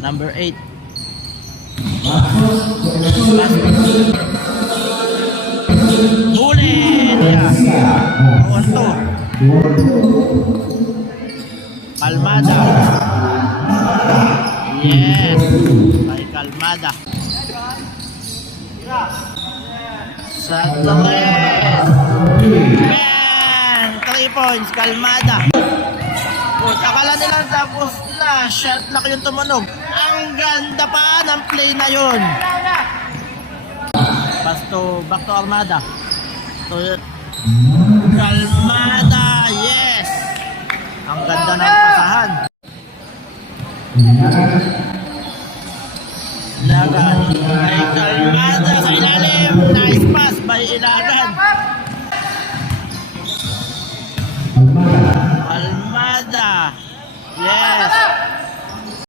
Number 8. Bullet! Onto. Kalmada. Yes. Kay Kalmada. Sa 3. Man! 3 points. Kalmada. Akala nila tapos na shot lock yung tumunog. Ang ganda pa ng play na yun. Back to Armada. Kalmada, yes. Ang ganda ng pasahan. Ilagan ay Kalmada sa ilalim. Nice pass by Ilagan. Almada. Yes.